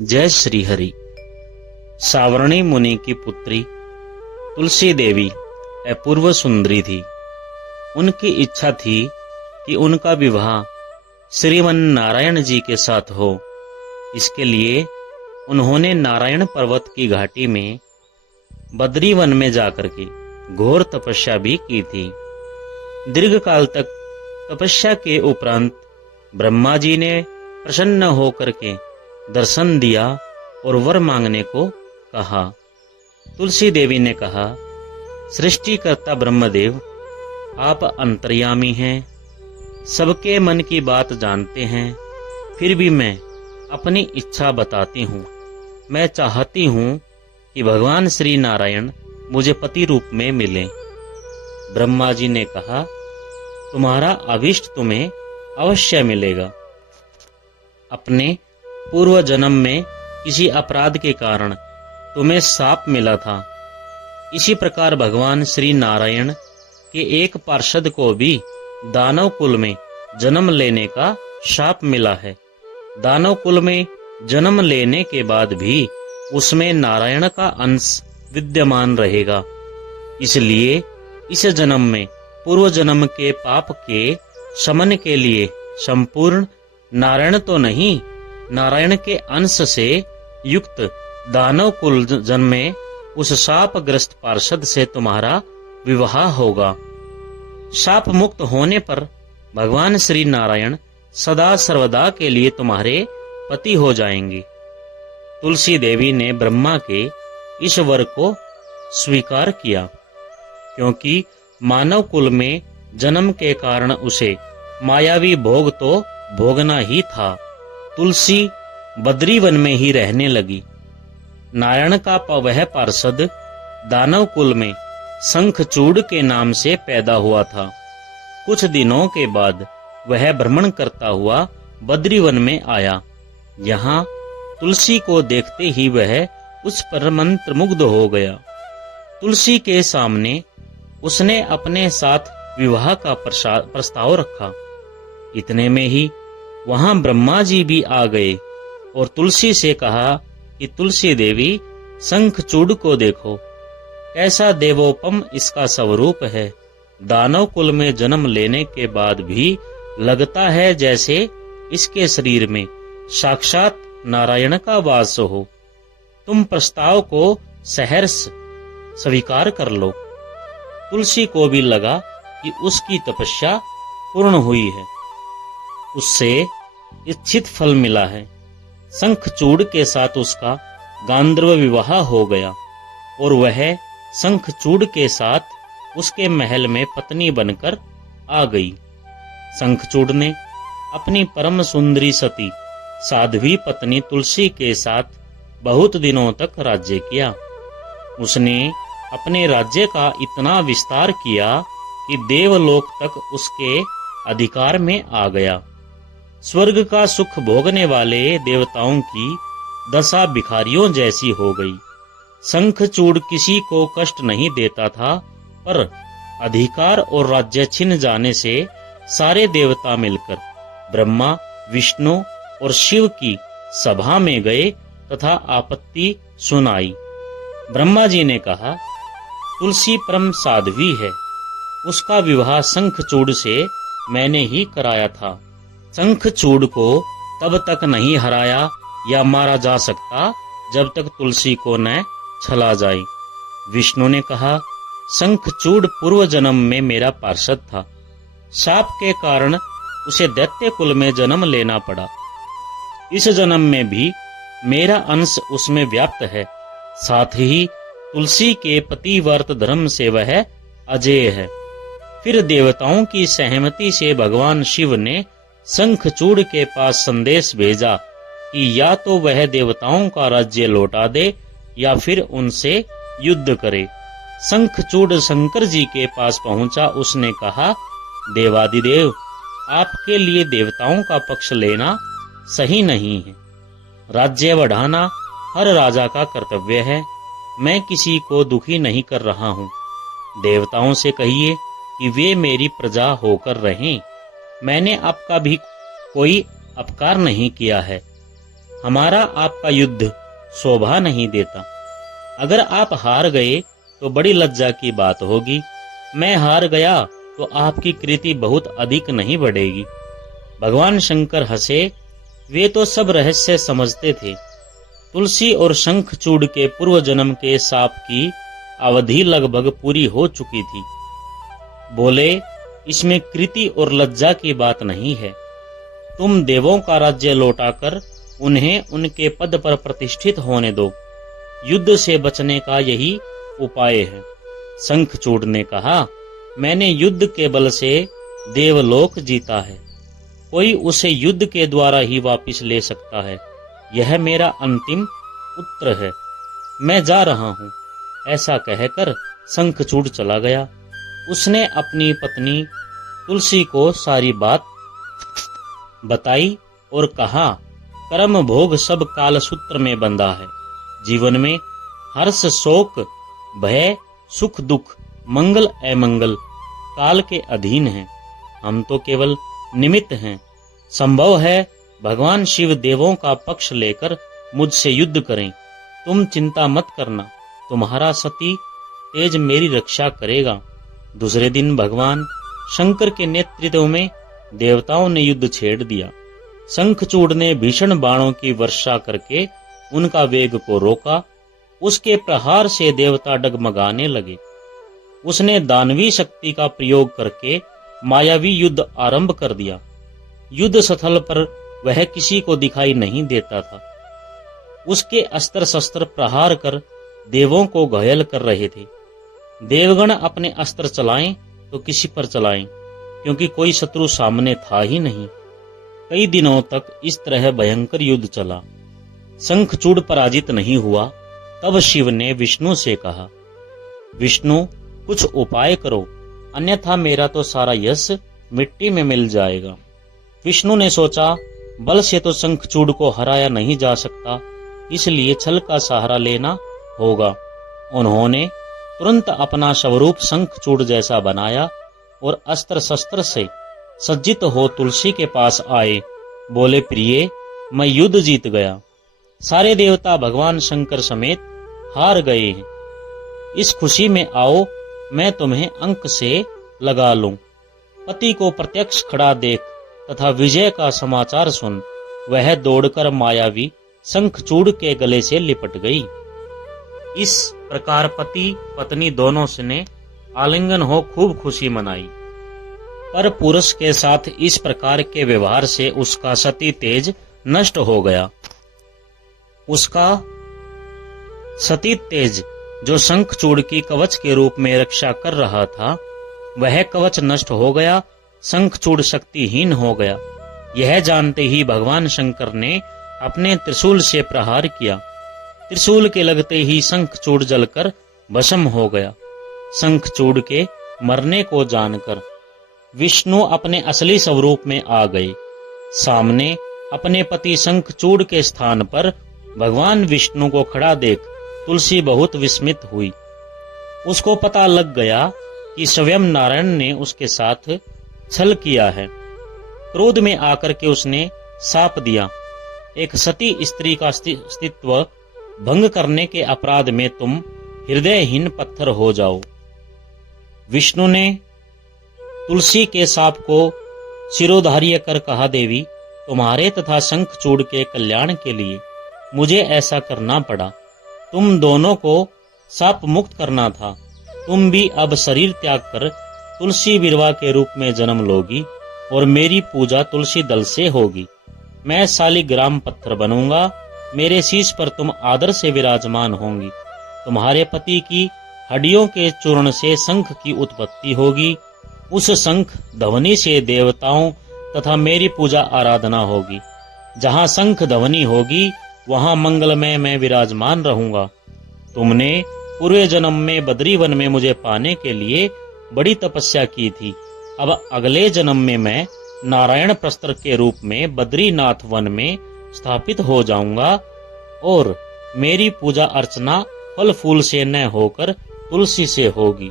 जय श्री हरि। सावर्णी मुनि की पुत्री तुलसी देवी अपूर्व सुंदरी थी। उनकी इच्छा थी कि उनका विवाह श्रीमन नारायण जी के साथ हो। इसके लिए उन्होंने नारायण पर्वत की घाटी में बद्री वन में जाकर के घोर तपस्या भी की थी। दीर्घ काल तक तपस्या के उपरांत ब्रह्मा जी ने प्रसन्न होकर के दर्शन दिया और वर मांगने को कहा। तुलसी देवी ने कहा, सृष्टिकर्ता ब्रह्मदेव, आप अंतर्यामी हैं, सबके मन की बात जानते हैं, फिर भी मैं अपनी इच्छा बताती हूँ। मैं चाहती हूँ कि भगवान श्री नारायण मुझे पति रूप में मिले। ब्रह्मा जी ने कहा, तुम्हारा अभीष्ट तुम्हें अवश्य मिलेगा। अपने पूर्व जन्म में किसी अपराध के कारण तुम्हें शाप मिला था। इसी प्रकार भगवान श्री नारायण के एक पार्षद को भी दानव कुल में जन्म लेने का शाप मिला है। दानव कुल में जन्म लेने के बाद भी उसमें नारायण का अंश विद्यमान रहेगा। इसलिए इस जन्म में पूर्व जन्म के पाप के शमन के लिए संपूर्ण नारायण तो नहीं, नारायण के अंश से युक्त दानव कुल जन्म में उस शापग्रस्त पार्षद से तुम्हारा विवाह होगा। शाप मुक्त होने पर भगवान श्री नारायण सदा सर्वदा के लिए तुम्हारे पति हो जाएंगे। तुलसी देवी ने ब्रह्मा के इस वर को स्वीकार किया, क्योंकि मानव कुल में जन्म के कारण उसे मायावी भोग तो भोगना ही था। तुलसी बद्री वन में ही रहने लगी। नारायण का वह पार्षद दानव कुल में शंखचूड़ के नाम से पैदा हुआ था। कुछ दिनों के बाद वह भ्रमण करता हुआ बद्री वन में आया। यहाँ तुलसी को देखते ही वह उस पर मंत्रमुग्ध हो गया। तुलसी के सामने उसने अपने साथ विवाह का प्रस्ताव रखा। इतने में ही वहां ब्रह्मा जी भी आ गए और तुलसी से कहा कि तुलसी देवी, शंखचूड़ को देखो, कैसा देवोपम इसका स्वरूप है। दानव कुल में जन्म लेने के बाद भी लगता है जैसे इसके शरीर में साक्षात नारायण का वास हो। तुम प्रस्ताव को सहर्ष स्वीकार कर लो। तुलसी को भी लगा कि उसकी तपस्या पूर्ण हुई है, उससे इच्छित फल मिला है। शंखचूड़ के साथ उसका गांधर्व विवाह हो गया और वह शंखचूड़ के साथ उसके महल में पत्नी बनकर आ गई। शंखचूड़ ने अपनी परम सुंदरी सती साध्वी पत्नी तुलसी के साथ बहुत दिनों तक राज्य किया। उसने अपने राज्य का इतना विस्तार किया कि देवलोक तक उसके अधिकार में आ गया। स्वर्ग का सुख भोगने वाले देवताओं की दशा भिखारियों जैसी हो गई। शंखचूड़ किसी को कष्ट नहीं देता था, पर अधिकार और राज्य छिन जाने से सारे देवता मिलकर ब्रह्मा, विष्णु और शिव की सभा में गए तथा आपत्ति सुनाई। ब्रह्मा जी ने कहा, तुलसी परम साध्वी है, उसका विवाह शंखचूड़ से मैंने ही कराया था। शंखचूड़ को तब तक नहीं हराया या मारा जा सकता जब तक तुलसी को न छला जाए। विष्णु ने कहा, शंखचूड़ पूर्व जन्म में मेरा पार्षद था। शाप के कारण उसे दैत्य कुल में जन्म लेना पड़ा। इस जन्म में भी मेरा अंश उसमें व्याप्त है। साथ ही तुलसी के पतिव्रत धर्म से वह अजेय है। फिर देवताओं की सहमति से भगवान शिव ने शंखचूड़ के पास संदेश भेजा कि या तो वह देवताओं का राज्य लौटा दे या फिर उनसे युद्ध करे। शंखचूड़ शंकर जी के पास पहुंचा। उसने कहा, देवादिदेव, आपके लिए देवताओं का पक्ष लेना सही नहीं है। राज्य बढ़ाना हर राजा का कर्तव्य है। मैं किसी को दुखी नहीं कर रहा हूँ। देवताओं से कहिए कि वे मेरी प्रजा होकर रहें। मैंने आपका भी कोई अपकार नहीं किया है। हमारा आपका युद्ध शोभा नहीं देता। अगर आप हार गए तो बड़ी लज्जा की बात होगी। मैं हार गया तो आपकी कृति बहुत अधिक नहीं बढ़ेगी। भगवान शंकर हंसे। वे तो सब रहस्य समझते थे। तुलसी और शंखचूड़ के पूर्व जन्म के शाप की अवधि लगभग पूरी हो चुकी थी। बोले, इसमें कृति और लज्जा की बात नहीं है। तुम देवों का राज्य लौटाकर उन्हें उनके पद पर प्रतिष्ठित होने दो। युद्ध से बचने का यही उपाय है। शंखचूड़ ने कहा, मैंने युद्ध के बल से देवलोक जीता है। कोई उसे युद्ध के द्वारा ही वापस ले सकता है। यह मेरा अंतिम उत्तर है। मैं जा रहा हूँ। ऐसा कहकर शंखचूड़ चला गया। उसने अपनी पत्नी तुलसी को सारी बात बताई और कहा, कर्म भोग सब काल सूत्र में बंधा है। जीवन में हर्ष शोक भय सुख दुख मंगल अमंगल काल के अधीन हैं। हम तो केवल निमित्त हैं। संभव है भगवान शिव देवों का पक्ष लेकर मुझसे युद्ध करें। तुम चिंता मत करना, तुम्हारा सती तेज मेरी रक्षा करेगा। दूसरे दिन भगवान शंकर के नेतृत्व में देवताओं ने युद्ध छेड़ दिया। शंखचूड़ ने भीषण बाणों की वर्षा करके उनका वेग को रोका। उसके प्रहार से देवता डगमगाने लगे। उसने दानवी शक्ति का प्रयोग करके मायावी युद्ध आरंभ कर दिया। युद्ध स्थल पर वह किसी को दिखाई नहीं देता था। उसके अस्त्र शस्त्र प्रहार कर देवों को घायल कर रहे थे। देवगण अपने अस्त्र चलाएं तो किसी पर चलाएं, क्योंकि कोई शत्रु सामने था ही नहीं। कई दिनों तक इस तरह भयंकर युद्ध चला। शंखचूड़ पराजित नहीं हुआ। तब शिव ने विष्णु से कहा, विष्णु कुछ उपाय करो, अन्यथा मेरा तो सारा यश मिट्टी में मिल जाएगा। विष्णु ने सोचा, बल से तो शंखचूड़ को हराया नहीं जा सकता, इसलिए छल का सहारा लेना होगा। उन्होंने तुरंत अपना स्वरूप शंखचूड़ जैसा बनाया और अस्त्र शस्त्र से सज्जित हो तुलसी के पास आए। बोले, प्रिय, मैं युद्ध जीत गया। सारे देवता भगवान शंकर समेत हार गए हैं। इस खुशी में आओ, मैं तुम्हें अंक से लगा लूं। पति को प्रत्यक्ष खड़ा देख तथा विजय का समाचार सुन वह दौड़कर मायावी शंखचूड़ के गले से लिपट गई। इस प्रकार पति पत्नी दोनों ने आलिंगन हो खूब खुशी मनाई। पर पुरुष के साथ इस प्रकार के व्यवहार से उसका सती तेज नष्ट हो गया। उसका सती तेज जो शंखचूड़ की कवच के रूप में रक्षा कर रहा था, वह कवच नष्ट हो गया। शंखचूड़ शक्तिहीन हो गया। यह जानते ही भगवान शंकर ने अपने त्रिशूल से प्रहार किया। त्रिशूल के लगते ही शंखचूड़ जलकर भस्म हो गया। शंखचूड़ के मरने को जानकर विष्णु अपने असली स्वरूप में आ गए। सामने अपने पति शंखचूड़ के स्थान पर भगवान विष्णु को खड़ा देख तुलसी बहुत विस्मित हुई। उसको पता लग गया कि स्वयं नारायण ने उसके साथ छल किया है। क्रोध में आकर के उसने शाप दिया, एक सती स्त्री का अस्तित्व भंग करने के अपराध में तुम हृदयहीन पत्थर हो जाओ। विष्णु ने तुलसी के शाप को शिरोधार्य कर कहा, देवी, तुम्हारे तथा शंखचूड़ के कल्याण के लिए मुझे ऐसा करना पड़ा। तुम दोनों को शाप मुक्त करना था। तुम भी अब शरीर त्याग कर तुलसी बिरवा के रूप में जन्म लोगी और मेरी पूजा तुलसी दल से होगी। मैं शालिग्राम पत्थर बनूंगा। मेरे शीश पर तुम आदर से विराजमान होंगी। तुम्हारे पति की हड्डियों के चूर्ण से शंख की उत्पत्ति होगी। उस शंख ध्वनि से देवताओं तथा मेरी पूजा आराधना होगी। जहाँ शंख ध्वनि होगी वहाँ मंगलमय मैं विराजमान रहूंगा। तुमने पूर्व जन्म में बद्रीवन में मुझे पाने के लिए बड़ी तपस्या की थी। अब अगले जन्म में मैं नारायण प्रस्तर के रूप में बद्रीनाथ वन में स्थापित हो जाऊंगा और मेरी पूजा अर्चना फल फूल से न होकर तुलसी से होगी।